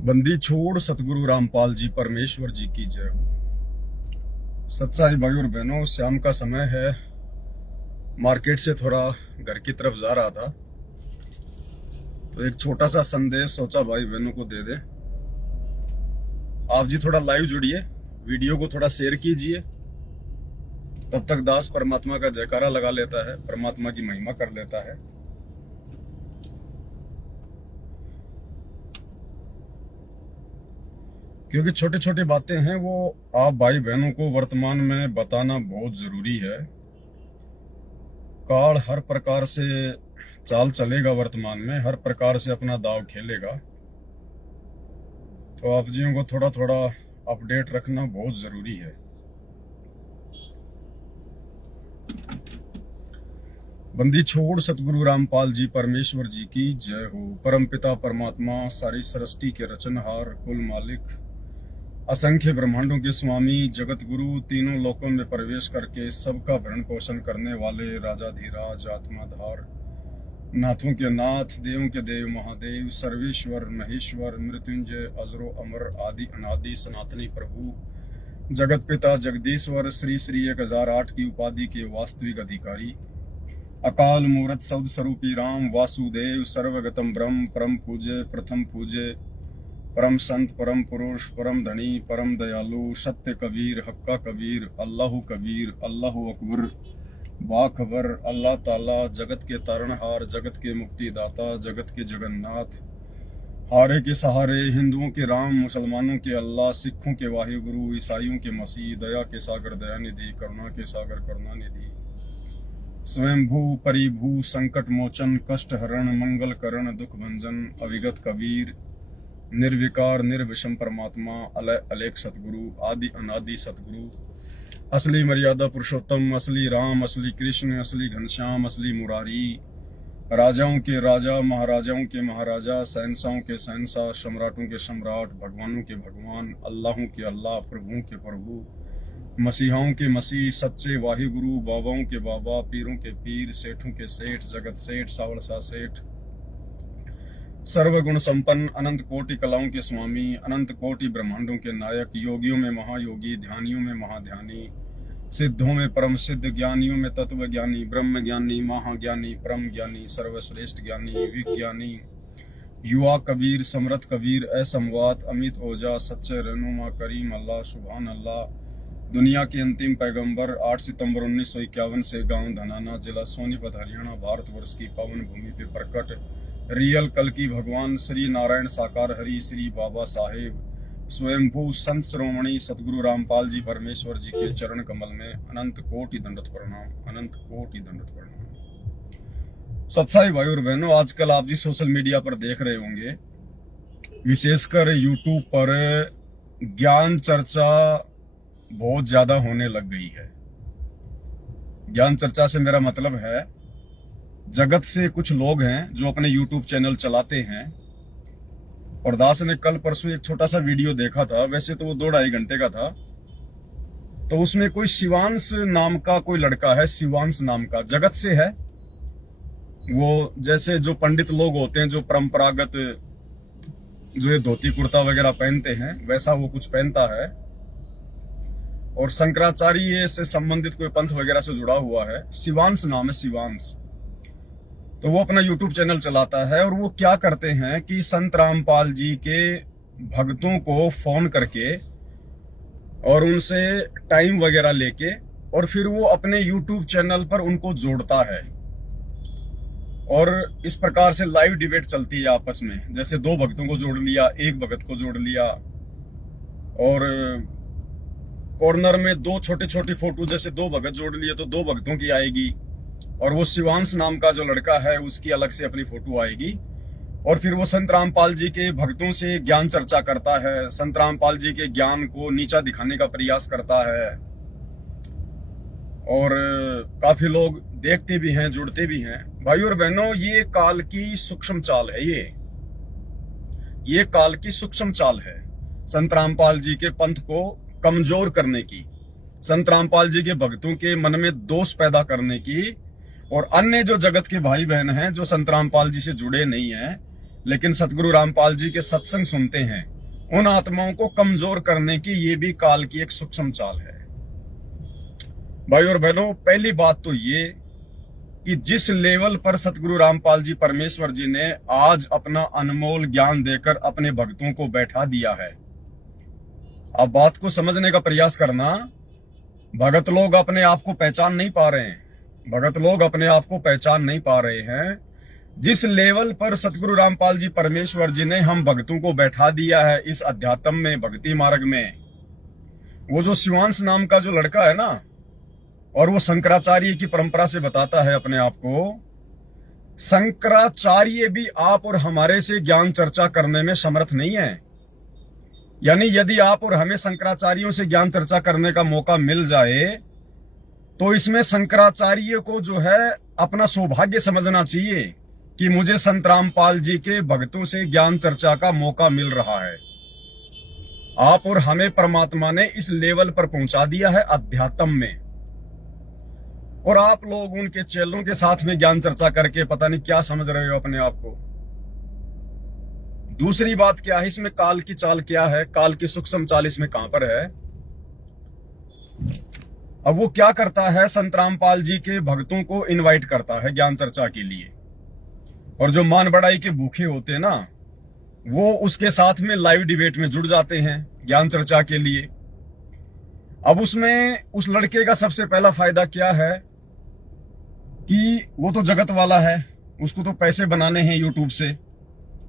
बंदी छोड़ सतगुरु रामपाल जी परमेश्वर जी की जय हो। सच्चाई भाई और बहनों, शाम का समय है। मार्केट से थोड़ा घर की तरफ जा रहा था तो एक छोटा सा संदेश सोचा भाई बहनों को दे दे। आप जी थोड़ा लाइव जुड़िए, वीडियो को थोड़ा शेयर कीजिए। तब तक दास परमात्मा का जयकारा लगा लेता है, परमात्मा की महिमा कर लेता है। क्योंकि छोटी छोटी बातें हैं, वो आप भाई बहनों को वर्तमान में बताना बहुत जरूरी है। काल हर प्रकार से चाल चलेगा, वर्तमान में हर प्रकार से अपना दाव खेलेगा। तो आप जियों को थोड़ा थोड़ा अपडेट रखना बहुत जरूरी है। बंदी छोड़ सतगुरु रामपाल जी परमेश्वर जी की जय हो। परम पिता परमात्मा, सारी सृष्टि के रचनहार, कुल मालिक, असंख्य ब्रह्मांडों के स्वामी, जगत गुरु, तीनों लोकों में प्रवेश करके सबका भरण पोषण करने वाले राजाधिराज, आत्माधार, नाथों के नाथ, देवों के देव महादेव, सर्वेश्वर महेश्वर, मृत्युंजय, अजरो अमर, आदि अनादि सनातनी प्रभु, जगत पिता जगदीश्वर, श्री श्री 1008 की उपाधि के वास्तविक अधिकारी, अकाल मूर्त शब्द स्वरूपी राम, वासुदेव, सर्वगतम ब्रह्म, परम पूज्य, प्रथम पूज्य, परम संत, परम पुरुष, परम धनी, परम दयालु, सत्य कबीर, हक्का कबीर, अल्लाहु कबीर, अल्लाहु अकबर, बाखबर, अल्लाह ताला, जगत के तारणहार, जगत के मुक्तिदाता, जगत के जगन्नाथ, हारे के सहारे, हिंदुओं के राम, मुसलमानों के अल्लाह, सिखों के वाहिगुरु, ईसाइयों के मसीह, दया के सागर दयानिधि, करुणा के सागर करुणानिधि, स्वयंभू परिभू, संकट मोचन, कष्ट हरण, मंगल करण, दुख भंजन, अविगत कबीर, निर्विकार निर्विषम परमात्मा, अलय अलेख सतगुरु, आदि अनादि सतगुरु, असली मर्यादा पुरुषोत्तम, असली राम, असली कृष्ण, असली घनश्याम, असली मुरारी, राजाओं के राजा, महाराजाओं के महाराजा, शहंशाहों के शहंशाह, सम्राटों के सम्राट, भगवानों के भगवान, अल्लाहों के अल्लाह, प्रभुओं के प्रभु, मसीहाओं के मसीह, सच्चे वाहिगुरु, बाबाओं के बाबा, पीरों के पीर, सेठों के सेठ, जगत सेठ, सावरसा सेठ, सर्वगुण संपन्न, अनंत कोटि कलाओं के स्वामी, अनंत कोटि ब्रह्मांडों के नायक, योगियों में महायोगी, ध्यानियों में महाध्यानी, सिद्धों में परम सिद्ध, ज्ञानियों में तत्व ज्ञानी, ब्रह्म ज्ञानी, महाज्ञानी, परम ज्ञानी, सर्वश्रेष्ठ ज्ञानी, विज्ञानी, युवा कबीर, समरथ कबीर, असमवात, अमित ओजा, सच्चे रहनुमा, करीम अल्लाह, सुभान अल्लाह, दुनिया के अंतिम पैगंबर, 8 सितंबर 1951 से गांव धनाना, जिला सोनीपत, हरियाणा, भारतवर्ष की पावन भूमि पे प्रकट रियल कल की भगवान श्री नारायण साकार हरि, श्री बाबा साहेब स्वयंभू संत श्रोमणी सतगुरु रामपाल जी परमेश्वर जी के चरण कमल में अनंत कोटि दंडवत प्रणाम, अनंत कोटि दंडवत प्रणाम। सत्साई भाई और बहनों, आजकल आप जी सोशल मीडिया पर देख रहे होंगे, विशेषकर यूट्यूब पर ज्ञान चर्चा बहुत ज्यादा होने लग गई है। ज्ञान चर्चा से मेरा मतलब है, जगत से कुछ लोग हैं जो अपने YouTube चैनल चलाते हैं। और दास ने कल परसों एक छोटा सा वीडियो देखा था, वैसे तो वो 2-2.5 घंटे का था। तो उसमें कोई शिवांश नाम का कोई लड़का है, शिवांश नाम का, जगत से है वो। जैसे जो पंडित लोग होते हैं, जो परंपरागत जो ये धोती कुर्ता वगैरह पहनते हैं, वैसा वो कुछ पहनता है। और शंकराचार्य से संबंधित कोई पंथ वगैरह से जुड़ा हुआ है। शिवांश नाम है, शिवांश। तो वो अपना YouTube चैनल चलाता है और वो क्या करते हैं कि संत रामपाल जी के भक्तों को फोन करके और उनसे टाइम वगैरह लेके और फिर वो अपने YouTube चैनल पर उनको जोड़ता है। और इस प्रकार से लाइव डिबेट चलती है आपस में। जैसे 2 भक्तों को जोड़ लिया, एक भगत को जोड़ लिया, और कॉर्नर में 2 छोटी छोटी फोटो, जैसे 2 भगत जोड़ लिए तो 2 भक्तों की आएगी, और वो शिवांश नाम का जो लड़का है उसकी अलग से अपनी फोटो आएगी। और फिर वो संत रामपाल जी के भक्तों से ज्ञान चर्चा करता है, संत रामपाल जी के ज्ञान को नीचा दिखाने का प्रयास करता है। और काफी लोग देखते भी हैं, जुड़ते भी हैं। भाई और बहनों, ये काल की सूक्ष्म चाल है। ये काल की सूक्ष्म चाल है, संत रामपाल जी के पंथ को कमजोर करने की, संत रामपाल जी के भक्तों के मन में दोष पैदा करने की। और अन्य जो जगत के भाई बहन हैं, जो संत रामपाल जी से जुड़े नहीं हैं, लेकिन सतगुरु रामपाल जी के सत्संग सुनते हैं, उन आत्माओं को कमजोर करने की ये भी काल की एक सूक्ष्म चाल है। भाई और बहनों, पहली बात तो ये कि जिस लेवल पर सतगुरु रामपाल जी परमेश्वर जी ने आज अपना अनमोल ज्ञान देकर अपने भक्तों को बैठा दिया है, अब बात को समझने का प्रयास करना। भगत लोग अपने आप को पहचान नहीं पा रहे हैं, भगत लोग अपने आप को पहचान नहीं पा रहे हैं। जिस लेवल पर सतगुरु रामपाल जी परमेश्वर जी ने हम भक्तों को बैठा दिया है इस अध्यात्म में, भक्ति मार्ग में, वो जो शिवांश नाम का जो लड़का है ना, और वो शंकराचार्य की परंपरा से बताता है अपने आप को, शंकराचार्य भी आप और हमारे से ज्ञान चर्चा करने में समर्थ नहीं है। यानी यदि आप और हमें शंकराचार्यों से ज्ञान चर्चा करने का मौका मिल जाए तो इसमें शंकराचार्य को जो है अपना सौभाग्य समझना चाहिए कि मुझे संत रामपाल जी के भक्तों से ज्ञान चर्चा का मौका मिल रहा है। आप और हमें परमात्मा ने इस लेवल पर पहुंचा दिया है अध्यात्म में, और आप लोग उनके चेलों के साथ में ज्ञान चर्चा करके पता नहीं क्या समझ रहे हो अपने आप को। दूसरी बात क्या है, इसमें काल की चाल क्या है, काल की सूक्ष्म चाल इसमें कहां पर है। अब वो क्या करता है, संत रामपाल जी के भक्तों को इनवाइट करता है ज्ञान चर्चा के लिए, और जो मान बढ़ाई के भूखे होते हैं ना, वो उसके साथ में लाइव डिबेट में जुड़ जाते हैं ज्ञान चर्चा के लिए। अब उसमें उस लड़के का सबसे पहला फायदा क्या है कि वो तो जगत वाला है, उसको तो पैसे बनाने हैं यूट्यूब से,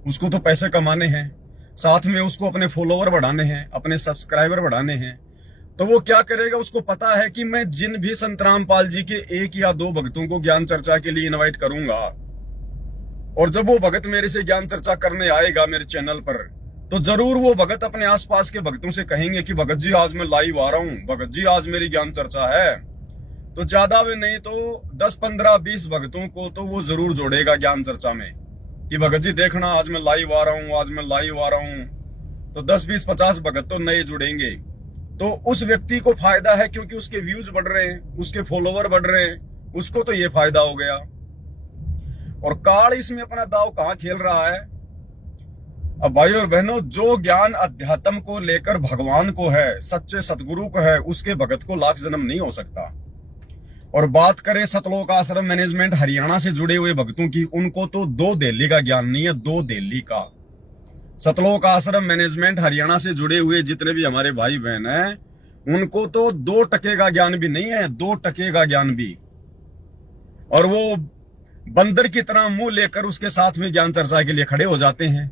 उसको तो पैसे कमाने हैं, साथ में उसको अपने फॉलोवर बढ़ाने हैं, अपने सब्सक्राइबर बढ़ाने हैं। तो वो क्या करेगा, उसको पता है कि मैं जिन भी संत रामपाल जी के 1 या 2 भक्तों को ज्ञान चर्चा के लिए इनवाइट करूंगा, और जब वो भगत मेरे से ज्ञान चर्चा करने आएगा मेरे चैनल पर, तो जरूर वो भगत अपने आसपास के भक्तों से कहेंगे कि भगत जी आज मैं लाइव आ रहा हूं, भगत जी आज मेरी ज्ञान चर्चा है। तो ज्यादा में नहीं तो 10, 15, 20 भक्तों को तो वो जरूर जोड़ेगा ज्ञान चर्चा में कि भगत जी देखना आज मैं लाइव आ रहा हूं, आज मैं लाइव आ रहा हूं। तो 10, 20, 50 भगत तो नए जुड़ेंगे। तो उस व्यक्ति को फायदा है क्योंकि उसके व्यूज बढ़ रहे हैं, उसके फॉलोवर बढ़ रहे हैं, उसको तो ये फायदा हो गया। और काल इसमें अपना दाव कहां खेल रहा है। अब भाई और बहनों, जो ज्ञान अध्यात्म को लेकर भगवान को है, सच्चे सतगुरु को है, उसके भगत को लाख जन्म नहीं हो सकता। और बात करें सतलोक आश्रम मैनेजमेंट हरियाणा से जुड़े हुए भक्तों की, उनको तो 2 दिल्ली का ज्ञान नहीं है, 2 दिल्ली का। सतलोक आश्रम मैनेजमेंट हरियाणा से जुड़े हुए जितने भी हमारे भाई बहन हैं, उनको तो 2 टके का ज्ञान भी नहीं है, 2 टके का ज्ञान भी। और वो बंदर की तरह मुंह लेकर उसके साथ में ज्ञान चर्चा के लिए खड़े हो जाते हैं।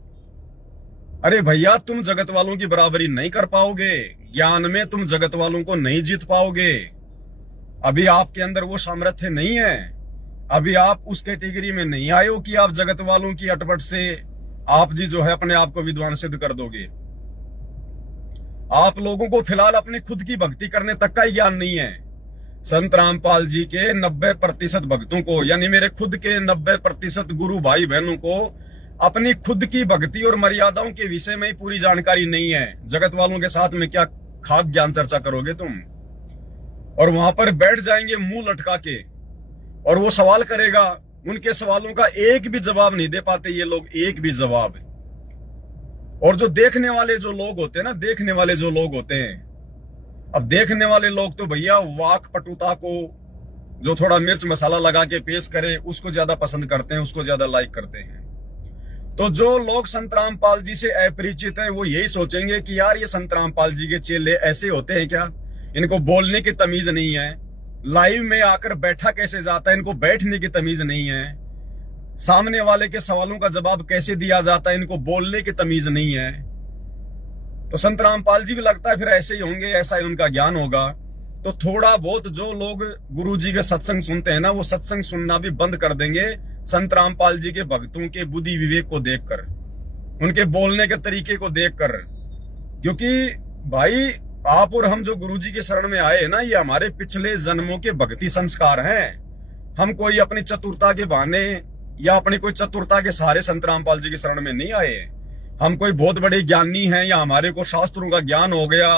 अरे भैया, तुम जगत वालों की बराबरी नहीं कर पाओगे, ज्ञान में तुम जगत वालों को नहीं जीत पाओगे। अभी आपके अंदर वो सामर्थ्य नहीं है, अभी आप उस कैटेगरी में नहीं आए हो कि आप जगत वालों की अटपट से आप जी जो है अपने आप को विद्वान सिद्ध कर दोगे। आप लोगों को फिलहाल अपनी खुद की भक्ति करने तक का ही ज्ञान नहीं है। संत रामपाल जी के 90% भक्तों को, यानी मेरे खुद के 90% गुरु भाई बहनों को अपनी खुद की भक्ति और मर्यादाओं के विषय में ही पूरी जानकारी नहीं है। जगत वालों के साथ में क्या खाक ज्ञान चर्चा करोगे तुम। और वहां पर बैठ जाएंगे मुंह लटका के, और वो सवाल करेगा, उनके सवालों का एक भी जवाब नहीं दे पाते ये लोग, एक भी जवाब। और जो देखने वाले जो लोग होते हैं ना, देखने वाले जो लोग होते हैं, अब देखने वाले लोग तो भैया वाक पटुता को जो थोड़ा मिर्च मसाला लगा के पेश करे उसको ज्यादा पसंद करते हैं, उसको ज्यादा लाइक करते हैं। तो जो लोग संत रामपाल जी से अपरिचित हैं वो यही सोचेंगे कि यार ये संत रामपाल जी के चेले ऐसे होते हैं क्या, इनको बोलने की तमीज नहीं है, लाइव में आकर बैठा कैसे जाता है, इनको बैठने की तमीज नहीं है, सामने वाले के सवालों का जवाब कैसे दिया जाता है, इनको बोलने की तमीज नहीं है। तो संत रामपाल जी भी लगता है फिर ऐसे ही होंगे, ऐसा ही उनका ज्ञान होगा। तो थोड़ा बहुत जो लोग गुरु जी के सत्संग सुनते हैं ना, वो सत्संग सुनना भी बंद कर देंगे संत रामपाल जी के भक्तों के बुद्धि विवेक को देखकर, उनके बोलने के तरीके को देखकर। क्योंकि भाई आप और हम जो गुरु जी के शरण में आए ना, ये हमारे पिछले जन्मों के भक्ति संस्कार हैं। हम कोई अपनी चतुरता के बहाने या अपनी कोई चतुरता के सहारे संत रामपाल जी के शरण में नहीं आए। हम कोई बहुत बड़े ज्ञानी हैं या हमारे को शास्त्रों का ज्ञान हो गया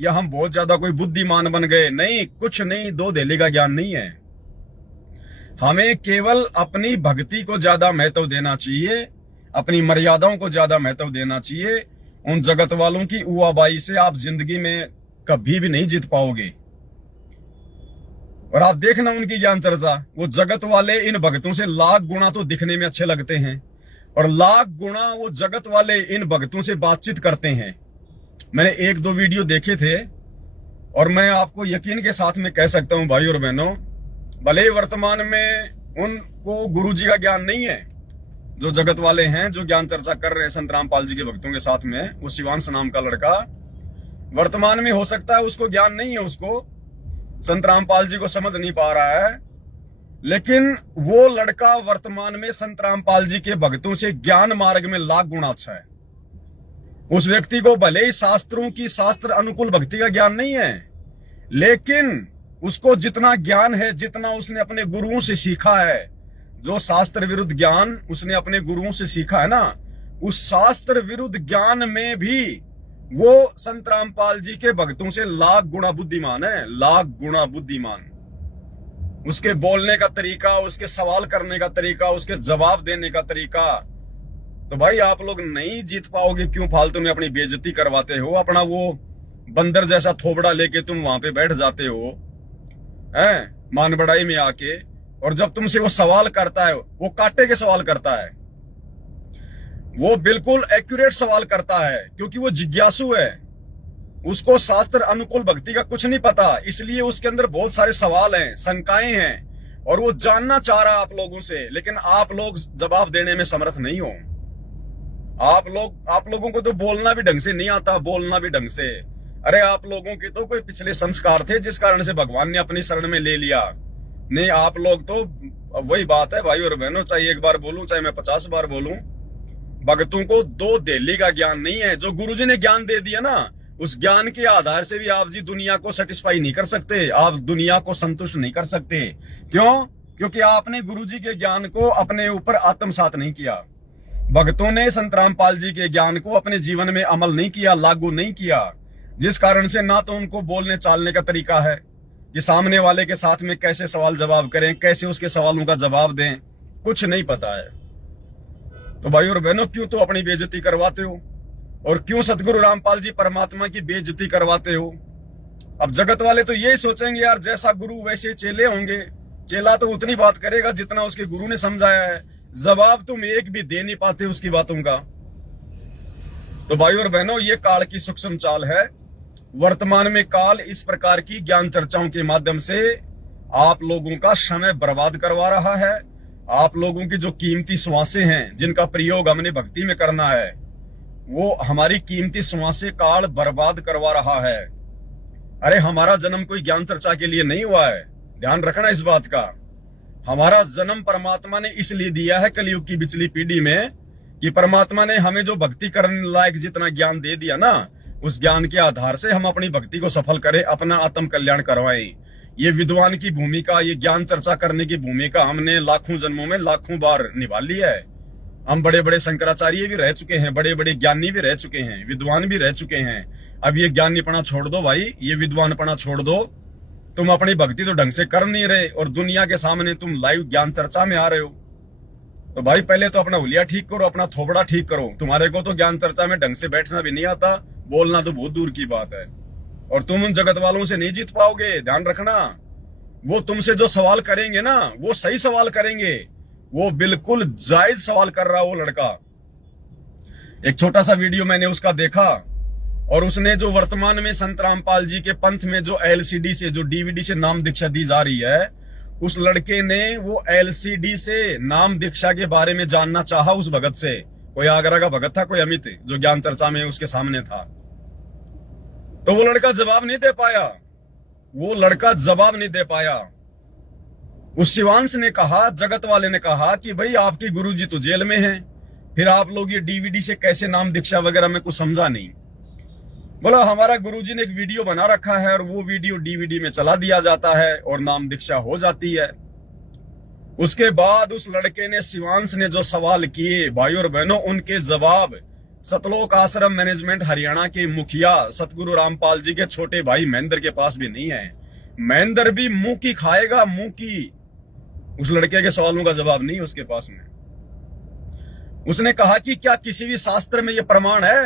या हम बहुत ज्यादा कोई बुद्धिमान बन गए, नहीं, कुछ नहीं, 2 दिल्ली का ज्ञान नहीं है। हमें केवल अपनी भक्ति को ज्यादा महत्व देना चाहिए, अपनी मर्यादाओं को ज्यादा महत्व देना चाहिए। उन जगत वालों की उआबाई से आप जिंदगी में कभी भी नहीं जीत पाओगे। और आप देखना उनकी ज्ञान चर्चा, वो जगत वाले इन भक्तों से लाख गुना तो दिखने में अच्छे लगते हैं और लाख गुना वो जगत वाले इन भक्तों से बातचीत करते हैं। मैंने एक दो वीडियो देखे थे और मैं आपको यकीन के साथ में कह सकता हूं भाई और बहनों, भले वर्तमान में उनको गुरु जी का ज्ञान नहीं है, जो जगत वाले हैं जो ज्ञान चर्चा कर रहे हैं संत रामपाल जी के भक्तों के साथ में, वो शिवांश नाम का लड़का वर्तमान में हो सकता है उसको ज्ञान नहीं है, उसको संत रामपाल जी को समझ नहीं पा रहा है, लेकिन वो लड़का वर्तमान में संत रामपाल जी के भक्तों से ज्ञान मार्ग में लाख गुना अच्छा है। उस व्यक्ति को भले ही शास्त्रों की शास्त्र अनुकूल भक्ति का ज्ञान नहीं है, लेकिन उसको जितना ज्ञान है, जितना उसने अपने गुरुओं से सीखा है, जो शास्त्र विरुद्ध ज्ञान उसने अपने गुरुओं से सीखा है ना, उस शास्त्र विरुद्ध ज्ञान में भी वो संत रामपाल जी के भक्तों से लाख गुना बुद्धिमान है, लाख गुना बुद्धिमान। उसके बोलने का तरीका, उसके सवाल करने का तरीका, उसके जवाब देने का तरीका। तो भाई आप लोग नहीं जीत पाओगे, क्यों फालतू में अपनी बेइज्जती करवाते हो? अपना वो बंदर जैसा थोबड़ा लेके तुम वहां पे बैठ जाते हो हैं मान बढ़ाई में आके, और जब तुमसे वो सवाल करता है, वो कांटे के सवाल करता है, वो बिल्कुल एक्यूरेट सवाल करता है, क्योंकि वो जिज्ञासु है, उसको शास्त्र अनुकूल भक्ति का कुछ नहीं पता, इसलिए उसके अंदर बहुत सारे सवाल हैं, शंकाएं हैं, और वो जानना चाह रहा है आप लोगों से, लेकिन आप लोग जवाब देने में समर्थ नहीं हो। आप लोगों को तो बोलना भी ढंग से नहीं आता, बोलना भी ढंग से। अरे आप लोगों के तो कोई पिछले संस्कार थे जिस कारण से भगवान ने अपनी शरण में ले लिया। नहीं, आप लोग तो वही बात है भाई और बहनों, चाहे एक बार बोलूं चाहे मैं 50 बार बोलूं, भक्तों को दो देली का ज्ञान नहीं है। जो गुरुजी ने ज्ञान दे दिया ना, उस ज्ञान के आधार से भी आप जी दुनिया को सेटिस्फाई नहीं कर सकते, आप दुनिया को संतुष्ट नहीं कर सकते। क्यों? क्योंकि आपने गुरुजी के ज्ञान को अपने ऊपर आत्मसात नहीं किया। भक्तों ने संत रामपाल जी के ज्ञान को अपने जीवन में अमल नहीं किया, लागू नहीं किया, जिस कारण से ना तो उनको बोलने चालने का तरीका है कि सामने वाले के साथ में कैसे सवाल जवाब करें, कैसे उसके सवालों का जवाब दें, कुछ नहीं पता है। तो भाई और बहनों, क्यों तो अपनी बेइज्जती करवाते हो, और क्यों सतगुरु रामपाल जी परमात्मा की बेइज्जती करवाते हो? अब जगत वाले तो यही सोचेंगे यार जैसा गुरु वैसे चेले होंगे, चेला तो उतनी बात करेगा जितना उसके गुरु ने समझाया है, जवाब तुम एक भी दे नहीं पाते उसकी बातों का। तो भाई और बहनों, ये काल की सूक्ष्म चाल है। वर्तमान में काल इस प्रकार की ज्ञान चर्चाओं के माध्यम से आप लोगों का समय बर्बाद करवा रहा है। आप लोगों की जो कीमती श्वासें हैं, जिनका प्रयोग हमने भक्ति में करना है, वो हमारी कीमती श्वासें काल बर्बाद करवा रहा है। अरे हमारा जन्म कोई ज्ञान चर्चा के लिए नहीं हुआ है, ध्यान रखना इस बात का। हमारा जन्म परमात्मा ने इसलिए दिया है कलयुग की बिचली पीढ़ी में, कि परमात्मा ने हमें जो भक्ति करने लायक जितना ज्ञान दे दिया ना, उस ज्ञान के आधार से हम अपनी भक्ति को सफल करें, अपना आत्म कल्याण करवाएं। ये विद्वान की भूमिका, ये ज्ञान चर्चा करने की भूमिका हमने लाखों जन्मों में लाखों बार निभा ली है। हम बड़े बड़े शंकराचार्य भी रह चुके हैं, बड़े बड़े ज्ञानी भी रह चुके हैं, विद्वान भी रह चुके हैं। अब ये ज्ञानीपना छोड़ दो भाई, ये विद्वानपना छोड़ दो। तुम अपनी भक्ति तो ढंग से कर नहीं रहे और दुनिया के सामने तुम लाइव ज्ञान चर्चा में आ रहे हो। तो भाई पहले तो अपना हुलिया ठीक करो, अपना थोबड़ा ठीक करो। तुम्हारे को तो ज्ञान चर्चा में ढंग से बैठना भी नहीं आता, बोलना तो बहुत दूर की बात है, और तुम उन जगत वालों से नहीं जीत पाओगे। ध्यान रखना, वो तुमसे जो सवाल करेंगे ना, वो सही सवाल करेंगे, वो बिल्कुल जायज सवाल कर रहा वो लड़का। एक छोटा सा वीडियो मैंने उसका देखा, और उसने जो वर्तमान में संत रामपाल जी के पंथ में जो एलसीडी से, जो डीवीडी से नाम दीक्षा दी जा रही है, उस लड़के ने वो एलसीडी से नाम दीक्षा के बारे में जानना चाहा उस भगत से। कोई आगरा का भगत था, कोई अमित, जो ज्ञान चर्चा में उसके सामने था। तो वो लड़का जवाब नहीं दे पाया, वो लड़का जवाब नहीं दे पाया। उस शिवांश ने कहा, जगत वाले ने कहा कि भाई आपके गुरुजी तो जेल में हैं, फिर आप लोग ये डीवीडी से कैसे नाम दीक्षा वगैरह में कुछ समझा नहीं। बोला हमारा गुरुजी ने एक वीडियो बना रखा है और वो वीडियो डीवीडी में चला दिया जाता है और नाम दीक्षा हो जाती है। उसके बाद उस लड़के ने, शिवांश ने जो सवाल किए भाई और बहनों, उनके जवाब सतलोक आश्रम मैनेजमेंट हरियाणा के मुखिया सतगुरु रामपाल जी के छोटे भाई महेंद्र के पास भी नहीं है। महेंद्र भी मुंह की खाएगा, मुंह की। उस लड़के के सवालों का जवाब नहीं उसके पास में। उसने कहा कि क्या किसी भी शास्त्र में यह प्रमाण है,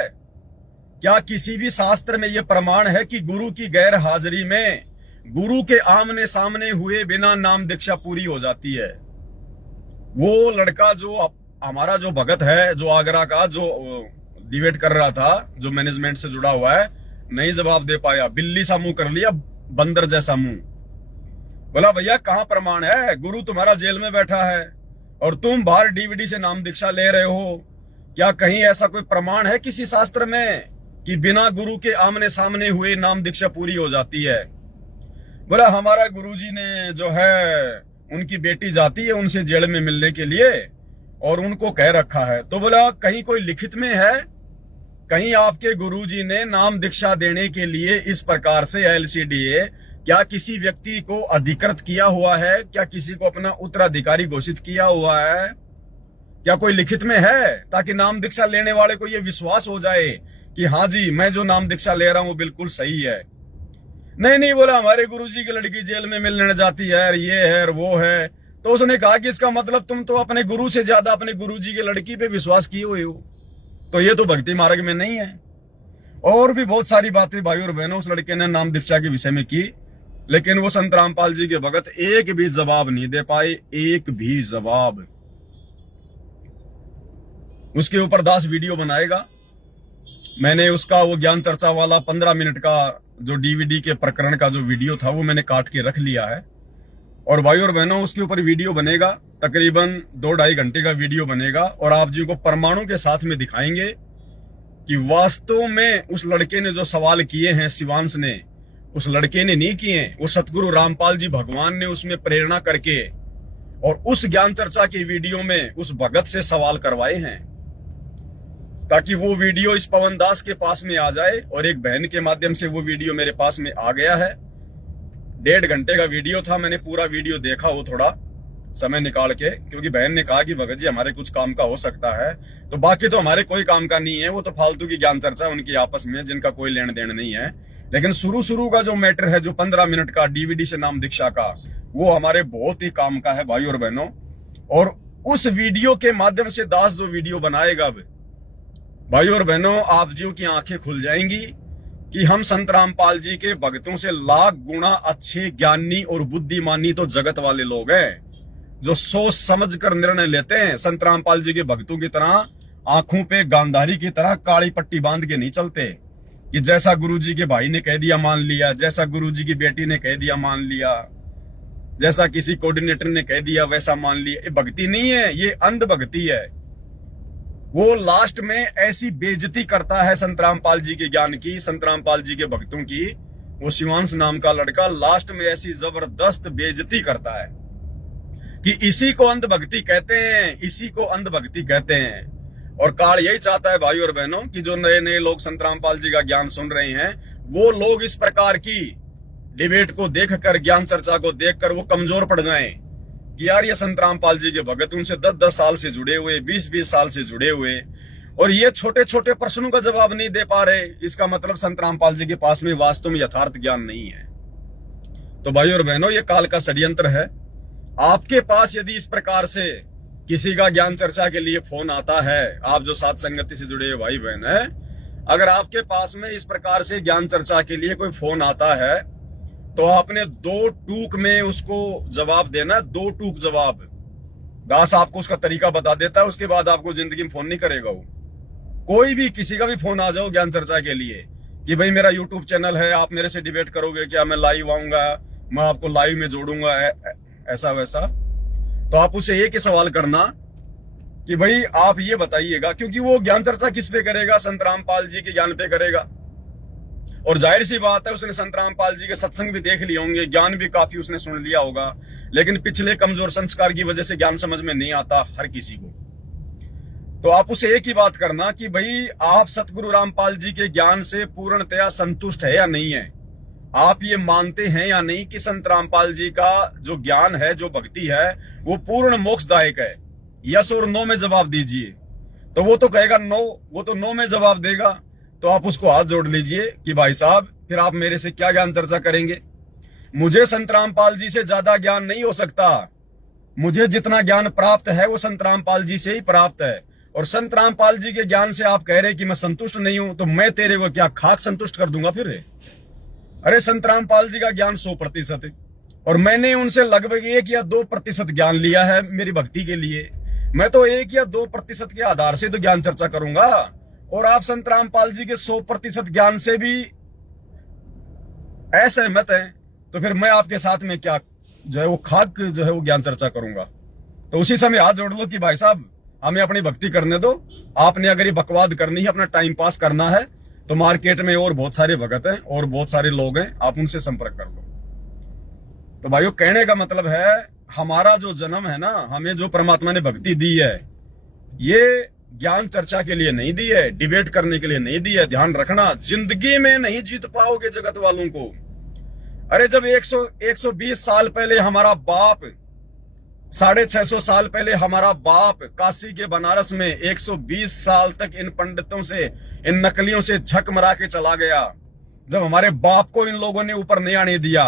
क्या किसी भी शास्त्र में यह प्रमाण है कि गुरु की गैर हाजिरी में गुरु के आमने सामने हुए बिना नाम दीक्षा पूरी हो जाती है? वो लड़का जो हमारा जो भगत है, जो आगरा का, जो डिबेट कर रहा था, जो मैनेजमेंट से जुड़ा हुआ है, नहीं जवाब दे पाया। बिल्ली सा मुंह कर लिया, बंदर जैसा मुंह। बोला भैया कहां प्रमाण है? गुरु तुम्हारा जेल में बैठा है और तुम बाहर डीवीडी से नाम दीक्षा ले रहे हो। क्या कहीं ऐसा कोई प्रमाण है किसी शास्त्र में कि बिना गुरु के आमने सामने हुए नाम दीक्षा पूरी हो जाती है? बोला हमारा गुरुजी ने जो है, उनकी बेटी जाती है उनसे जेल में मिलने के लिए और उनको कह रखा है। तो बोला कहीं कोई लिखित में है, कहीं आपके गुरुजी ने नाम दीक्षा देने के लिए इस प्रकार से LCDA क्या किसी व्यक्ति को अधिकृत किया हुआ है? क्या किसी को अपना उत्तराधिकारी घोषित किया हुआ है? क्या कोई लिखित में है, ताकि नाम दीक्षा लेने वाले को यह विश्वास हो जाए कि हाँ जी मैं जो नाम दीक्षा ले रहा हूं वो बिल्कुल सही है? नहीं, बोला हमारे गुरुजी की लड़की जेल में मिलने जाती है, ये है और वो है। तो उसने कहा कि इसका मतलब तुम तो अपने गुरु से ज्यादा अपने गुरुजी की लड़की पे विश्वास किए हुए हो, तो ये तो भक्ति मार्ग में नहीं है। और भी बहुत सारी बातें भाई और बहनों उस लड़के ने नाम दीक्षा के विषय में की, लेकिन वो संत रामपाल जी के भगत एक भी जवाब नहीं दे पाए, एक भी जवाब। उसके ऊपर दास वीडियो बनाएगा। मैंने उसका वो ज्ञान चर्चा वाला 15 मिनट का जो डीवीडी के प्रकरण का जो वीडियो था वो मैंने काट के रख लिया है। और भाई और बहनों उसके ऊपर वीडियो बनेगा, तकरीबन 2-2.5 घंटे का वीडियो बनेगा और आप जी को प्रमाणों के साथ में दिखाएंगे कि वास्तव में उस लड़के ने जो सवाल किए हैं, शिवांश ने, उस लड़के ने नहीं किए, वो सतगुरु रामपाल जी भगवान ने उसमें प्रेरणा करके और उस ज्ञान चर्चा की वीडियो में उस भगत से सवाल करवाए हैं, ताकि वो वीडियो इस पवन दास के पास में आ जाए। और एक बहन के माध्यम से वो वीडियो मेरे पास में आ गया है। 1.5 घंटे का वीडियो था, मैंने पूरा वीडियो देखा वो थोड़ा समय निकाल के, क्योंकि बहन ने कहा कि भगत जी हमारे कुछ काम का हो सकता है, तो बाकी तो हमारे कोई काम का नहीं है, वो तो फालतू की ज्ञान चर्चा उनकी आपस में, जिनका कोई लेन देन नहीं है। लेकिन शुरू का जो मैटर है, जो 15 मिनट का डीवीडी से नाम दीक्षा का, वो हमारे बहुत ही काम का है भाई और बहनों। और उस वीडियो के माध्यम से दास जो वीडियो बनाएगा भाई और बहनों, आप जियों की आंखें खुल जाएंगी कि हम संत रामपाल जी के भक्तों से लाख गुना अच्छे, ज्ञानी और बुद्धिमानी तो जगत वाले लोग हैं, जो सोच समझ कर निर्णय लेते हैं। संत रामपाल जी के भक्तों की तरह आंखों पे गांधारी की तरह काली पट्टी बांध के नहीं चलते कि जैसा गुरुजी के भाई ने कह दिया मान लिया, जैसा गुरुजी की बेटी ने कह दिया मान लिया, जैसा किसी कोऑर्डिनेटर ने कह दिया वैसा मान लिया। ये भक्ति नहीं है, ये अंध भक्ति है। वो लास्ट में ऐसी बेइज्जती करता है संत रामपाल जी के ज्ञान की, संत रामपाल जी के भक्तों की। वो शिवांश नाम का लड़का लास्ट में ऐसी जबरदस्त बेइज्जती करता है कि इसी को अंध भक्ति कहते हैं, इसी को अंध भक्ति कहते हैं। और काल यही चाहता है भाई और बहनों कि जो नए नए लोग संत रामपाल जी का ज्ञान सुन रहे हैं, वो लोग इस प्रकार की डिबेट को देखकर, ज्ञान चर्चा को देखकर वो कमजोर पड़ जाएं कि यार ये संत रामपाल जी के भगत उनसे 10-10 साल से जुड़े हुए, 20-20 साल से जुड़े हुए, और ये छोटे छोटे प्रश्नों का जवाब नहीं दे पा रहे। इसका मतलब संत रामपाल जी के पास में वास्तव में यथार्थ ज्ञान नहीं है। तो भाई और बहनों, ये काल का षड्यंत्र है। आपके पास यदि इस प्रकार से किसी का ज्ञान चर्चा के लिए फोन आता है, आप जो साथ संगति से जुड़े भाई बहन है, अगर आपके पास में इस प्रकार से ज्ञान चर्चा के लिए कोई फोन आता है, तो आपने 2 टूक में उसको जवाब देना, 2 टूक जवाब। दास आपको उसका तरीका बता देता है, उसके बाद आपको जिंदगी में फोन नहीं करेगा वो। कोई भी किसी का भी फोन आ जाओ ज्ञान चर्चा के लिए कि भाई मेरा यूट्यूब चैनल है, आप मेरे से डिबेट करोगे क्या, मैं लाइव आऊंगा, मैं आपको लाइव में जोड़ूंगा, ऐसा वैसा, तो आप उसे एक ही सवाल करना कि भाई आप ये बताइएगा, क्योंकि वो ज्ञान चर्चा किस पे करेगा, संत रामपाल जी के ज्ञान पे करेगा। और जाहिर सी बात है उसने संत रामपाल जी के सत्संग भी देख लिए होंगे, ज्ञान भी काफी उसने सुन लिया होगा, लेकिन पिछले कमजोर संस्कार की वजह से ज्ञान समझ में नहीं आता हर किसी को। तो आप उसे एक ही बात करना कि भाई आप सतगुरु रामपाल जी के ज्ञान से पूर्णतया संतुष्ट है या नहीं है, आप ये मानते हैं या नहीं कि संत रामपाल जी का जो ज्ञान है, जो भक्ति है, वो पूर्ण मोक्षदायक है। यस और नो में जवाब दीजिए। तो वो तो कहेगा नो, वो तो नो में जवाब देगा। तो आप उसको हाथ जोड़ लीजिए कि भाई साहब फिर आप मेरे से क्या ज्ञान चर्चा करेंगे। मुझे संत रामपाल जी से ज्यादा ज्ञान नहीं हो सकता। मुझे जितना ज्ञान प्राप्त है वो संत रामपाल जी से ही प्राप्त है। और संत रामपाल जी के ज्ञान से आप कह रहे कि मैं संतुष्ट नहीं हूं, तो मैं तेरे को क्या खाक संतुष्ट कर दूंगा फिर? अरे संत रामपाल जी का ज्ञान 100% है और मैंने उनसे लगभग 1 या 2% ज्ञान लिया है मेरी भक्ति के लिए। मैं तो 1 या 2% के आधार से तो ज्ञान चर्चा करूंगा, और आप संत रामपाल जी के 100% ज्ञान से भी असहमत हैं, तो फिर मैं आपके साथ में क्या जो है वो खाक जो है वो ज्ञान चर्चा करूंगा? तो उसी समय हाथ जोड़ लो कि भाई साहब हमें अपनी भक्ति करने दो। आपने अगर ये बकवाद करनी है, अपना टाइम पास करना है, तो मार्केट में और बहुत सारे भगत हैं और बहुत सारे लोग हैं, आप उनसे संपर्क कर लो। तो भाइयों, कहने का मतलब है हमारा जो जन्म है ना, हमें जो परमात्मा ने भक्ति दी है, ये ज्ञान चर्चा के लिए नहीं दी है, डिबेट करने के लिए नहीं दी है। ध्यान रखना, जिंदगी में नहीं जीत पाओगे जगत वालों को। अरे जब 120 साल पहले हमारा बाप, 650 साल पहले हमारा बाप काशी के बनारस में 120 साल तक इन पंडितों से, इन नकलियों से झक मरा के चला गया, जब हमारे बाप को इन लोगों ने ऊपर नहीं आने दिया,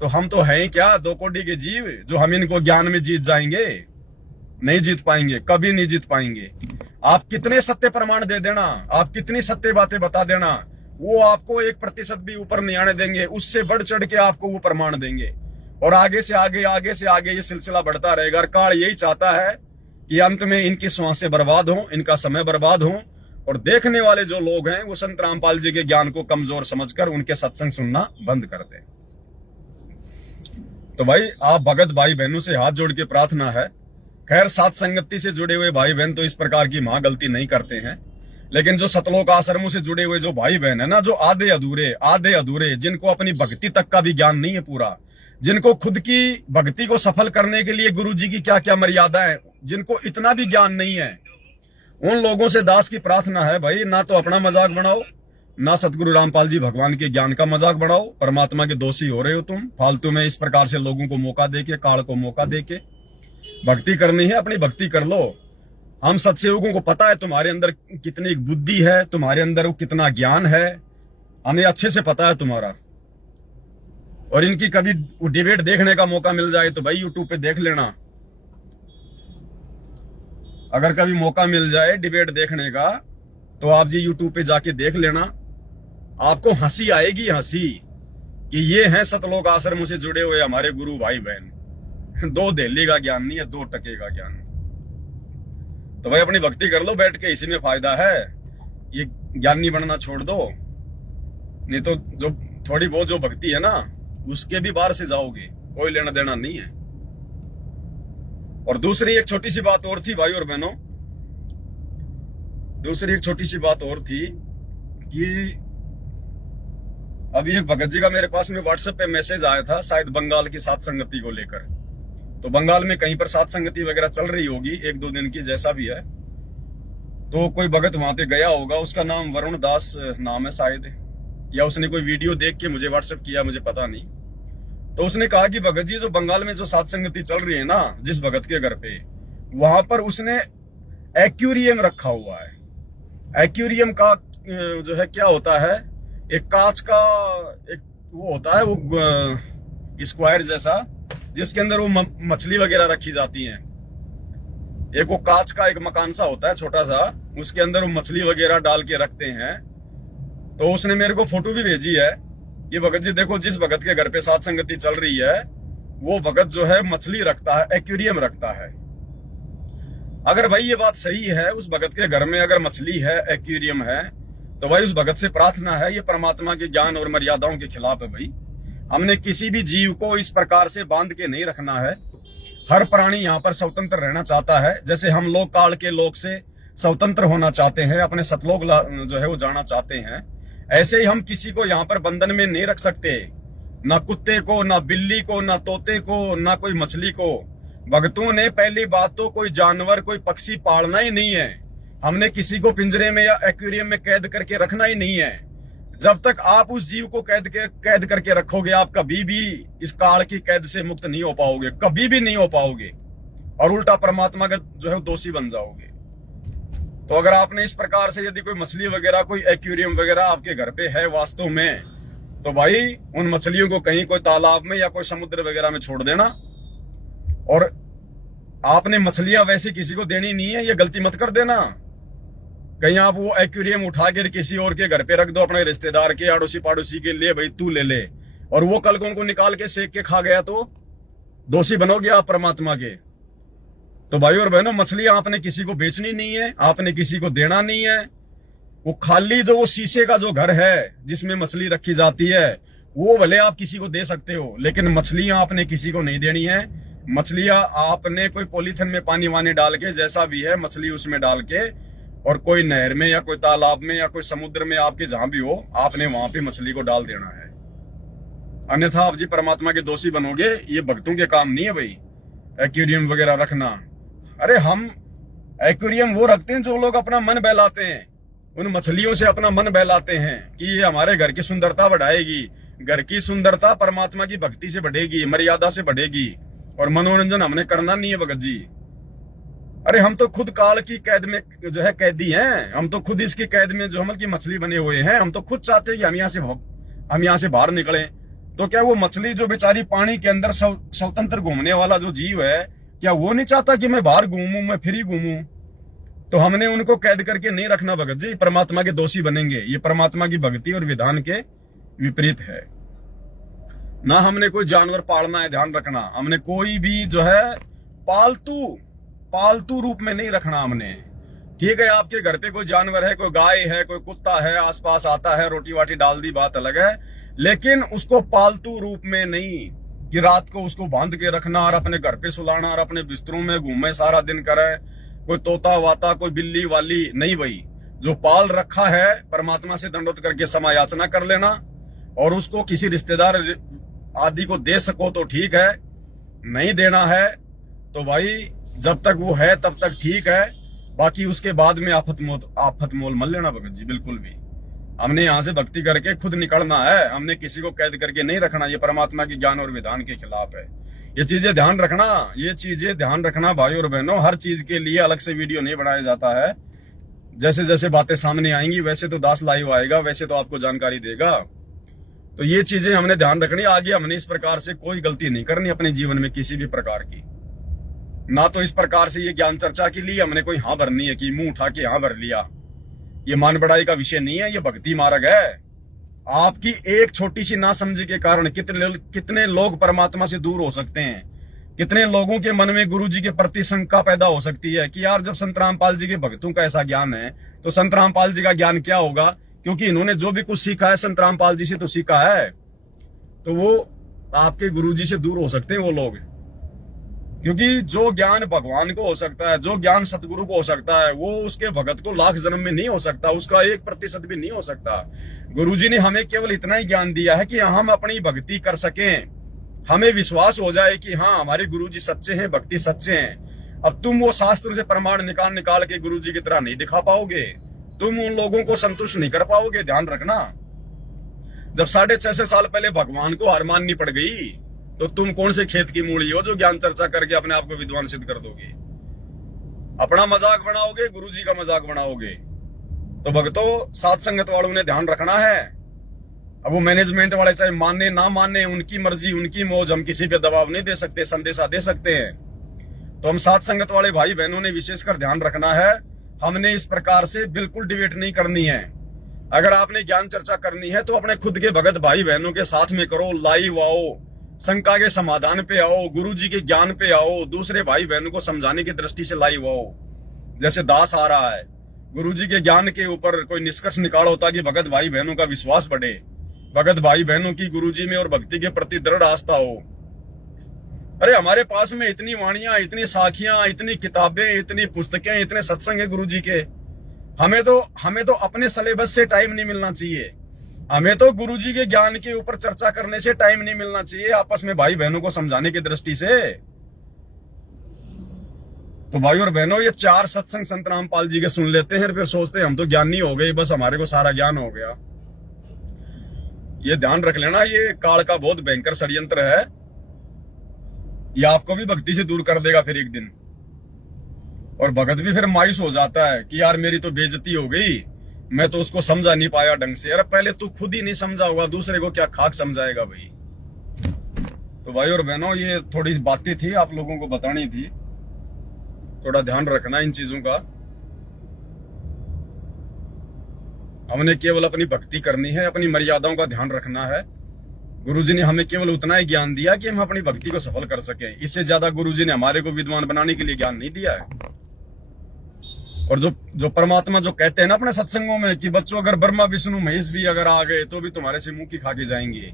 तो हम तो हैं क्या 2 कोटि के जीव जो हम इनको ज्ञान में जीत जाएंगे? नहीं जीत पाएंगे, कभी नहीं जीत पाएंगे। आप कितने सत्य प्रमाण दे देना, आप कितनी सत्य बातें बता देना, वो आपको 1% भी ऊपर नहीं आने देंगे। उससे बढ़ चढ़ के आपको वो प्रमाण देंगे, और आगे से आगे ये सिलसिला बढ़ता रहेगा। और काल यही चाहता है कि अंत में इनकी श्वासें बर्बाद हों, इनका समय बर्बाद हो, और देखने वाले जो लोग हैं वो संत रामपाल जी के ज्ञान को कमजोर समझकर उनके सत्संग सुनना बंद कर दें। तो भाई, आप भगत भाई बहनों से हाथ जोड़ के प्रार्थना है, खैर सात संगति से जुड़े हुए भाई बहन तो इस प्रकार की महा गलती नहीं करते हैं, लेकिन जो सतलोक आश्रमों से जुड़े हुए जो भाई बहन है ना, जो आधे अधूरे, जिनको अपनी भक्ति तक का भी ज्ञान नहीं है पूरा, जिनको खुद की भक्ति को सफल करने के लिए गुरु जी की क्या क्या मर्यादा है, जिनको इतना भी ज्ञान नहीं है, उन लोगों से दास की प्रार्थना है भाई, ना तो अपना मजाक बनाओ, ना सतगुरु रामपाल जी भगवान के ज्ञान का मजाक बढ़ाओ। परमात्मा के दोषी हो रहे हो तुम फालतू में, इस प्रकार से लोगों को मौका देके, काल को मौका देके। भक्ति करनी है, अपनी भक्ति कर लो। हम सत्सेवकों को पता है तुम्हारे अंदर कितनी बुद्धि है, तुम्हारे अंदर कितना ज्ञान है, हमें अच्छे से पता है तुम्हारा। और इनकी कभी डिबेट देखने का मौका मिल जाए तो भाई यूट्यूब पे देख लेना। अगर कभी मौका मिल जाए डिबेट देखने का तो आप जी यूट्यूब पे जाके देख लेना, आपको हंसी आएगी, हंसी कि ये हैं सतलोक आश्रमों से जुड़े हुए हमारे गुरु भाई बहन। 2 दिल्ली का ज्ञान नहीं है, 2 टके का ज्ञान। तो भाई अपनी भक्ति कर लो बैठ के, इसी में फायदा है। ये ज्ञानी बनना छोड़ दो, नहीं तो जो थोड़ी बहुत जो भक्ति है ना उसके भी बाहर से जाओगे, कोई लेना देना नहीं है। और दूसरी एक छोटी सी बात और थी भाई और बहनों, दूसरी एक छोटी सी बात और थी कि अभी एक भगत जी का मेरे पास में व्हाट्सएप पे मैसेज आया था, शायद बंगाल की सात संगति को लेकर। तो बंगाल में कहीं पर सात संगति वगैरह चल रही होगी 1-2 दिन की, जैसा भी है। तो कोई भगत वहां पे गया होगा, उसका नाम वरुण दास नाम है शायद, या उसने कोई वीडियो देख के मुझे व्हाट्सएप किया, मुझे पता नहीं। तो उसने कहा कि भगत जी जो बंगाल में जो सात संगति चल रही है ना, जिस भगत के घर पे, वहां पर उसने एक्वेरियम रखा हुआ है। एक्वेरियम का जो है क्या होता है, एक कांच का एक वो होता है, वो स्क्वायर जैसा, जिसके अंदर वो मछली वगैरह रखी जाती हैं। एक वो कांच का एक मकान सा होता है छोटा सा, उसके अंदर वो मछली वगैरह डाल के रखते हैं। तो उसने मेरे को फोटो भी भेजी है, ये भगत जी देखो, जिस भगत के घर पे सात संगति चल रही है वो भगत जो है मछली रखता है, एक्वेरियम रखता है। अगर भाई ये बात सही है, उस भगत के घर में अगर मछली है, एक्वेरियम है, तो भाई उस भगत से प्रार्थना है, ये परमात्मा के ज्ञान और मर्यादाओं के खिलाफ है। भाई हमने किसी भी जीव को इस प्रकार से बांध के नहीं रखना है। हर प्राणी यहाँ पर स्वतंत्र रहना चाहता है, जैसे हम लोग काल के लोक से स्वतंत्र होना चाहते हैं, अपने सतलोक जो है वो जाना चाहते हैं। ऐसे ही हम किसी को यहाँ पर बंधन में नहीं रख सकते, ना कुत्ते को, ना बिल्ली को, ना तोते को, ना कोई मछली को। भगतों ने पहली बात तो कोई जानवर, कोई पक्षी पालना ही नहीं है। हमने किसी को पिंजरे में या एक्वेरियम में कैद करके रखना ही नहीं है। जब तक आप उस जीव को कैद करके रखोगे, आप कभी भी इस काल की कैद से मुक्त नहीं हो पाओगे, कभी भी नहीं हो पाओगे, और उल्टा परमात्मा का जो है दोषी बन जाओगे। तो अगर आपने इस प्रकार से यदि कोई मछली वगैरह, कोई एक्वेरियम वगैरह आपके घर पे है वास्तव में, तो भाई उन मछलियों को कहीं कोई तालाब में या कोई समुद्र वगैरह में छोड़ देना। और आपने मछलियां वैसे किसी को देनी नहीं है, ये गलती मत कर देना। कहीं आप वो एक्वेरियम उठा के किसी और के घर पे रख दो, अपने रिश्तेदार के, अड़ोसी पड़ोसी के लिए, भाई तू ले ले, और वो कल को उनको निकाल के सेक के खा गया तो दोषी बनोगे आप परमात्मा के। तो भाई और बहनों, मछलियां आपने किसी को बेचनी नहीं है, आपने किसी को देना नहीं है। वो खाली जो वो शीशे का जो घर है जिसमें मछली रखी जाती है, वो भले आप किसी को दे सकते हो, लेकिन मछलियां आपने किसी को नहीं देनी है। मछलियां आपने कोई पॉलीथिन में पानी वानी डाल के, जैसा भी है मछली उसमें डाल के, और कोई नहर में या कोई तालाब में या कोई समुद्र में, आपके जहां भी हो, आपने वहां पे मछली को डाल देना है। अन्यथा आप जी परमात्मा के दोषी बनोगे। ये भक्तों के काम नहीं है भाई एक्वेरियम वगैरह रखना। अरे हम एक्वेरियम वो रखते हैं जो लोग अपना मन बहलाते हैं, उन मछलियों से अपना मन बहलाते हैं कि ये हमारे घर की सुंदरता बढ़ाएगी। घर की सुंदरता परमात्मा की भक्ति से बढ़ेगी, मर्यादा से बढ़ेगी, और मनोरंजन हमने करना नहीं है भगत जी। अरे हम तो खुद काल की कैद में जो है कैदी हैं, हम तो खुद इसकी कैद में जो हमल की मछली बने हुए हैं। हम तो खुद चाहते हैं कि हम यहाँ से बाहर निकलें। तो क्या वो मछली जो बेचारी पानी के अंदर स्वतंत्र घूमने वाला जो जीव है, क्या वो नहीं चाहता कि मैं बाहर घूमूं, मैं फ्री घूमूं? तो हमने उनको कैद करके नहीं रखना भगत जी, परमात्मा के दोषी बनेंगे। ये परमात्मा की भक्ति और विधान के विपरीत है। ना हमने कोई जानवर पालना है, ध्यान रखना। हमने कोई भी जो है पालतू रूप में नहीं रखना हमने। ठीक है, आपके घर पे कोई जानवर है, कोई गाय है, कोई कुत्ता है, आसपास आता है, रोटी वाटी डाल दी, बात अलग है, लेकिन उसको पालतू रूप में नहीं कि रात को उसको बांध के रखना और अपने घर पे सुलाना और अपने बिस्तरों में घूमे सारा दिन करे, कोई तोता वाता, कोई बिल्ली वाली नहीं। भाई जो पाल रखा है, परमात्मा से दंडोत करके समायाचना कर लेना, और उसको किसी रिश्तेदार आदि को दे सको तो ठीक है, नहीं देना है तो भाई जब तक वो है तब तक ठीक है, बाकी उसके बाद में आफत मोल मत लेना भगत जी, बिल्कुल भी। हमने यहाँ से भक्ति करके खुद निकलना है, हमने किसी को कैद करके नहीं रखना। ये परमात्मा की ज्ञान और विधान के खिलाफ है। ये चीजें ध्यान रखना, ये चीजें ध्यान रखना भाई और बहनों। हर चीज के लिए अलग से वीडियो नहीं बनाया जाता है। जैसे जैसे बातें सामने आएंगी वैसे तो दास लाइव आएगा, वैसे तो आपको जानकारी देगा। तो ये चीजें हमने ध्यान रखनी। आगे हमने इस प्रकार से कोई गलती नहीं करनी अपने जीवन में किसी भी प्रकार की। ना तो इस प्रकार से ये ज्ञान चर्चा के लिए हमने कोई हाँ भरनी है कि मुंह उठा के हाँ भर लिया। ये मान बढ़ाई का विषय नहीं है, ये भक्ति मार्ग है। आपकी एक छोटी सी नासमझी के कारण कितने लोग परमात्मा से दूर हो सकते हैं। कितने लोगों के मन में गुरु जी के प्रति शंका पैदा हो सकती है कि यार जब संत रामपाल जी के भक्तों का ऐसा ज्ञान है तो संत रामपाल जी का ज्ञान क्या होगा, क्योंकि इन्होंने जो भी कुछ सीखा है संत रामपाल जी से तो सीखा है। तो वो आपके गुरु जी से दूर हो सकते हैं वो लोग, क्योंकि जो ज्ञान भगवान को हो सकता है, जो ज्ञान सतगुरु को हो सकता है, वो उसके भगत को लाख जन्म में नहीं हो सकता, उसका 1% भी नहीं हो सकता। गुरुजी ने हमें केवल इतना ही ज्ञान दिया है कि हम अपनी भक्ति कर सकें, हमें विश्वास हो जाए कि हाँ हमारे गुरुजी सच्चे हैं, भक्ति सच्चे हैं। अब तुम वो शास्त्र से प्रमाण निकाल के गुरुजी की तरह नहीं दिखा पाओगे, तुम उन लोगों को संतुष्ट नहीं कर पाओगे। ध्यान रखना, जब 650 साल पहले भगवान को हार माननी पड़ गई तो तुम कौन से खेत की मूली हो जो ज्ञान चर्चा करके अपने आप को विद्वान सिद्ध कर दोगे। अपना मजाक बनाओगे, गुरुजी का मजाक बनाओगे। तो भक्तों, साथ संगत वालों ने ध्यान रखना है। अब वो मैनेजमेंट वाले चाहे माने ना माने, उनकी मर्जी उनकी मौज, हम किसी पे दबाव नहीं दे सकते, संदेशा दे सकते हैं। तो हम साथ संगत वाले भाई बहनों ने विशेषकर ध्यान रखना है। हमने इस प्रकार से बिल्कुल डिबेट नहीं करनी है। अगर आपने ज्ञान चर्चा करनी है तो अपने खुद के भगत भाई बहनों के साथ में करो, लाइव आओ, शंका के समाधान पे आओ, गुरुजी के ज्ञान पे आओ, दूसरे भाई बहनों को समझाने की दृष्टि से लाइव आओ। जैसे दास आ रहा है, गुरुजी के ज्ञान के ऊपर कोई निष्कर्ष निकालो ताकि भगत भाई बहनों का विश्वास बढ़े, भगत भाई बहनों की गुरुजी में और भक्ति के प्रति दृढ़ आस्था हो। अरे हमारे पास में इतनी वाणियां, इतनी साखियां, इतनी किताबें, इतनी पुस्तकें, इतने सत्संग है गुरुजी के। हमें तो अपने सिलेबस से टाइम नहीं मिलना चाहिए। हमें तो गुरुजी के ज्ञान के ऊपर चर्चा करने से टाइम नहीं मिलना चाहिए, आपस में भाई बहनों को समझाने की दृष्टि से। तो भाई और बहनों, ये 4 सत्संग संत रामपाल जी के सुन लेते हैं, फिर सोचते हैं हम तो ज्ञानी हो गए, बस हमारे को सारा ज्ञान हो गया। ये ध्यान रख लेना, ये काल का बहुत भयंकर षड्यंत्र है। ये आपको भी भक्ति से दूर कर देगा फिर एक दिन, और भगत भी फिर मायूस हो जाता है कि यार मेरी तो बेइज्जती हो गई, मैं तो उसको समझा नहीं पाया ढंग से। अरे पहले तू खुद ही नहीं समझा होगा, दूसरे को क्या खाक समझाएगा भाई। तो भाई और बहनों, ये थोड़ी बातें थी आप लोगों को बतानी थी। थोड़ा ध्यान रखना इन चीजों का। हमने केवल अपनी भक्ति करनी है, अपनी मर्यादाओं का ध्यान रखना है। गुरुजी ने हमें केवल उतना ही ज्ञान दिया कि हम अपनी भक्ति को सफल कर सकें। इससे ज्यादा गुरुजी ने हमारे को विद्वान बनाने के लिए ज्ञान नहीं दिया है। और जो परमात्मा जो कहते हैं ना अपने सत्संगों में कि बच्चों अगर ब्रह्मा विष्णु महेश भी अगर आ गए तो भी तुम्हारे से मुंह की खा के जाएंगे,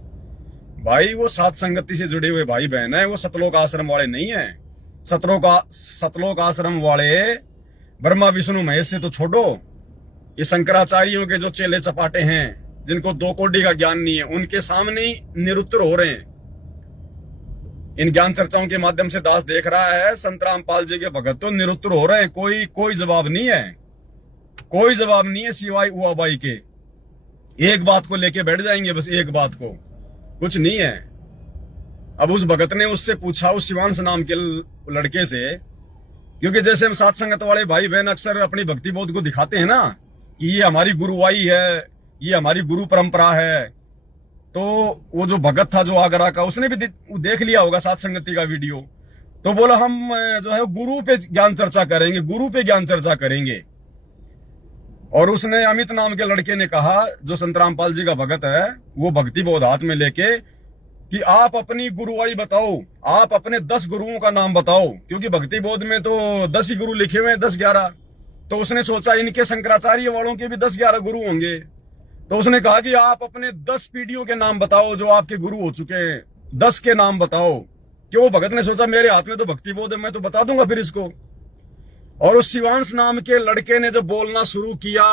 भाई वो सात संगति से जुड़े हुए भाई बहन है, वो सतलोक आश्रम वाले नहीं है। सतलोक आश्रम वाले ब्रह्मा विष्णु महेश से तो छोड़ो, ये शंकराचार्यों के जो चेले चपाटे हैं जिनको 2 कोड़ी का ज्ञान नहीं है, उनके सामने ही निरुत्तर हो रहे हैं। इन ज्ञान चर्चाओं के माध्यम से दास देख रहा है संत रामपाल जी के भगत तो निरुत्तर हो रहे हैं। कोई जवाब नहीं है, कोई जवाब नहीं है सिवाय उआबाई के। एक बात को लेके बैठ जाएंगे, बस एक बात को, कुछ नहीं है। अब उस भगत ने उससे पूछा, उस शिवांश नाम के लड़के से, क्योंकि जैसे हम सात संगत वाले भाई बहन अक्सर अपनी भक्ति बोध को दिखाते हैं ना कि ये हमारी गुरुवाई है, ये हमारी गुरु परंपरा है, तो वो जो भगत था जो आगरा का, उसने भी देख लिया होगा सात संगति का वीडियो, तो बोला हम जो है गुरु पे ज्ञान चर्चा करेंगे, गुरु पे ज्ञान चर्चा करेंगे। और उसने अमित नाम के लड़के ने कहा, जो संत रामपाल जी का भगत है, वो भक्ति बोध हाथ में लेके कि आप अपनी गुरुवाई बताओ, आप अपने 10 गुरुओं का नाम बताओ, क्योंकि भक्ति बोध में तो 10 ही गुरु लिखे हुए हैं, 10-11। तो उसने सोचा इनके शंकराचार्य वालों के भी 10-11 गुरु होंगे। तो उसने कहा कि आप अपने 10 पीढ़ियों के नाम बताओ जो आपके गुरु हो चुके हैं, 10 के नाम बताओ। क्यों? भगत ने सोचा मेरे हाथ में तो भक्ति बोध है, मैं तो बता दूंगा फिर इसको। और उस शिवांश नाम के लड़के ने जब बोलना शुरू किया,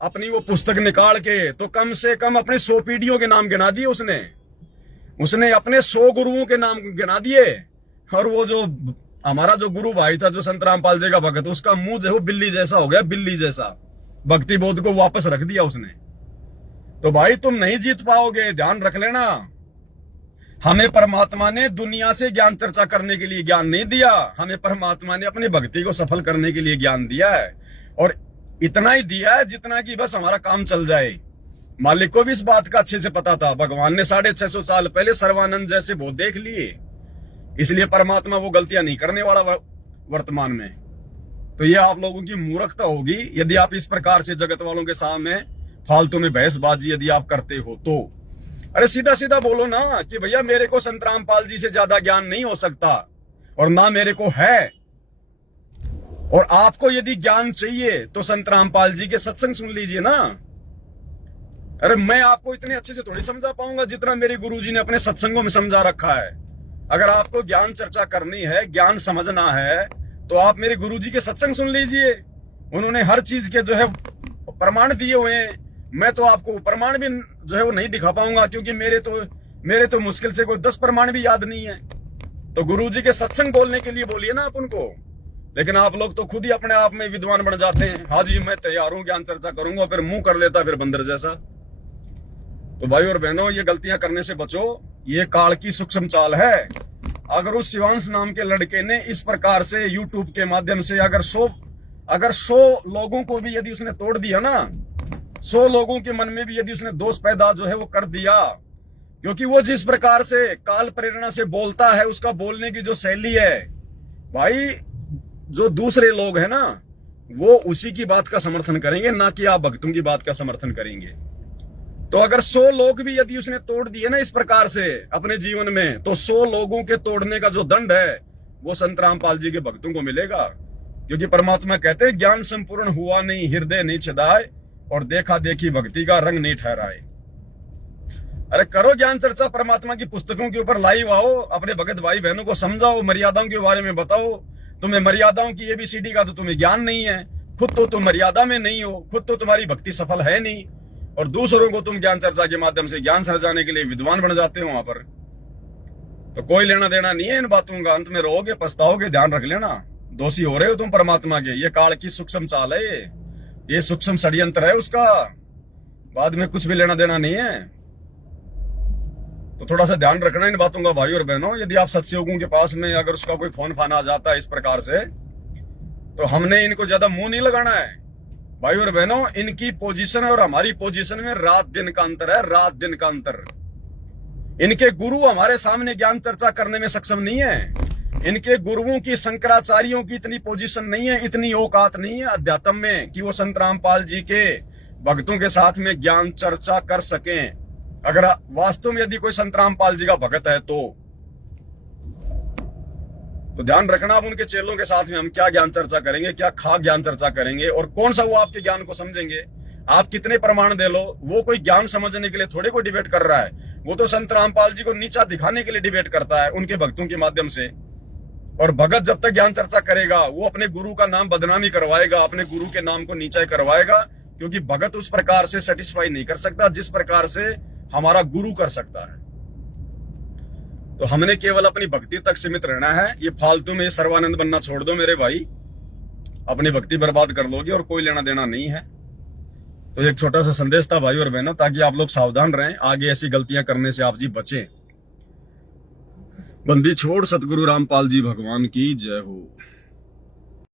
अपनी वो पुस्तक निकाल के, तो कम से कम अपने 100 पीढ़ियों के नाम गिना दिए उसने अपने 100 गुरुओं के नाम गिना दिए। और वो जो हमारा जो गुरु भाई था, जो संत रामपाल जी का भगत, उसका मुंह जो है बिल्ली जैसा हो गया, बिल्ली जैसा। भक्ति बोध को वापस रख दिया उसने। तो भाई तुम नहीं जीत पाओगे, ध्यान रख लेना। हमें परमात्मा ने दुनिया से ज्ञान चर्चा करने के लिए ज्ञान नहीं दिया, हमें परमात्मा ने अपनी भक्ति को सफल करने के लिए ज्ञान दिया है। और इतना ही दिया है जितना कि बस हमारा काम चल जाए। मालिक को भी इस बात का अच्छे से पता था। भगवान ने 650 साल पहले सर्वानंद जैसे बोध देख लिए, इसलिए परमात्मा वो गलतियां नहीं करने वाला वर्तमान में। तो ये आप लोगों की मूर्खता होगी यदि आप इस प्रकार से जगत वालों के सामने फालतू में बहसबाजी यदि आप करते हो तो। अरे सीधा सीधा बोलो ना कि भैया मेरे को संत रामपाल जी से ज्यादा ज्ञान नहीं हो सकता और ना मेरे को है। और आपको यदि ज्ञान चाहिए तो संत रामपाल जी के सत्संग सुन लीजिए ना। अरे मैं आपको इतने अच्छे से थोड़ी समझा पाऊंगा जितना मेरे गुरुजी ने अपने सत्संगों में समझा रखा है। अगर आपको ज्ञान चर्चा करनी है, ज्ञान समझना है, तो आप मेरे गुरुजी के सत्संग सुन लीजिए। उन्होंने हर चीज के जो है प्रमाण दिए हुए हैं। मैं तो आपको प्रमाण भी जो है वो नहीं दिखा पाऊंगा, क्योंकि मेरे तो मुश्किल से कोई 10 प्रमाण भी याद नहीं है। तो गुरुजी के सत्संग बोलने के लिए बोलिए ना आप उनको। लेकिन आप लोग तो खुद ही अपने आप में विद्वान बन जाते हैं। हाँ जी मैं तैयार हूं, ज्ञान चर्चा करूंगा, फिर मुंह कर लेता फिर बंदर जैसा। तो भाई और बहनों, ये गलतियां करने से बचो, ये काल की सूक्ष्म चाल है। अगर उस शिवांश नाम के लड़के ने इस प्रकार से यूट्यूब के माध्यम से अगर 100 लोगों को भी यदि उसने तोड़ दिया ना, 100 लोगों के मन में भी यदि उसने दोष पैदा जो है वो कर दिया, क्योंकि वो जिस प्रकार से काल प्रेरणा से बोलता है, उसका बोलने की जो शैली है, भाई जो दूसरे लोग हैं ना वो उसी की बात का समर्थन करेंगे, ना कि आप भक्तों की बात का समर्थन करेंगे। तो अगर 100 लोग भी यदि उसने तोड़ दिए ना इस प्रकार से अपने जीवन में, तो 100 लोगों के तोड़ने का जो दंड है वो संत रामपाल जी के भक्तों को मिलेगा। क्योंकि परमात्मा कहते हैं ज्ञान संपूर्ण हुआ नहीं, हृदय नहीं छदाए, और देखा देखी भक्ति का रंग नहीं ठहराए। अरे करो ज्ञान चर्चा, परमात्मा की पुस्तकों के ऊपर लाइव आओ, अपने भगत भाई बहनों को समझाओ, मर्यादाओं के बारे में बताओ। तुम्हें मर्यादाओं की ABCD का तो तुम्हें ज्ञान नहीं है, खुद तो तुम मर्यादा में नहीं हो, खुद तो तुम्हारी भक्ति सफल है नहीं, और दूसरों को तुम ज्ञान चर्चा के माध्यम से ज्ञान सृजाने के लिए विद्वान बन जाते हो वहां पर। तो कोई लेना देना नहीं है इन बातों का। अंत में रोगे, पछताओगे, ध्यान रख लेना। दोषी हो रहे हो तुम परमात्मा के। ये काल की सूक्ष्म चाल है, ये सूक्ष्म षड्यंत्र है उसका। बाद में कुछ भी लेना देना नहीं है। तो थोड़ा सा ध्यान रखना इन बातों का भाई और बहनों। यदि आप सत्सयोगों के पास में अगर उसका कोई फोन फान आ जाता है इस प्रकार से, तो हमने इनको ज्यादा मुंह नहीं लगाना है भाई और बहनों। इनकी पोजीशन और हमारी पोजीशन में रात दिन का अंतर है, रात दिन का अंतर। इनके गुरु हमारे सामने ज्ञान चर्चा करने में सक्षम नहीं है, इनके गुरुओं की, शंकराचार्यों की इतनी पोजीशन नहीं है, इतनी औकात नहीं है अध्यात्म में कि वो संत रामपाल जी के भक्तों के साथ में ज्ञान चर्चा कर सकें। अगर वास्तव में यदि कोई संत रामपाल जी का भगत है तो ध्यान रखना, आप उनके चेलों के साथ में हम क्या ज्ञान चर्चा करेंगे, क्या खा ज्ञान चर्चा करेंगे, और कौन सा वो आपके ज्ञान को समझेंगे। आप कितने प्रमाण दे लो, वो कोई ज्ञान समझने के लिए थोड़े कोई डिबेट कर रहा है। वो तो संत रामपाल जी को नीचा दिखाने के लिए डिबेट करता है उनके भक्तों के माध्यम से। और भगत जब तक ज्ञान चर्चा करेगा वो अपने गुरु का नाम बदनामी करवाएगा, अपने गुरु के नाम को नीचा करवाएगा, क्योंकि भगत उस प्रकार से सेटिस्फाई नहीं कर सकता जिस प्रकार से हमारा गुरु कर सकता है। तो हमने केवल अपनी भक्ति तक सीमित रहना है। ये फालतू में सर्वानंद बनना छोड़ दो मेरे भाई, अपनी भक्ति बर्बाद कर लोगे और कोई लेना देना नहीं है। तो एक छोटा सा संदेश था भाई और बहनों, ताकि आप लोग सावधान रहें, आगे ऐसी गलतियां करने से आप जी बचें। बंदी छोड़ सतगुरु रामपाल जी भगवान की जय हो।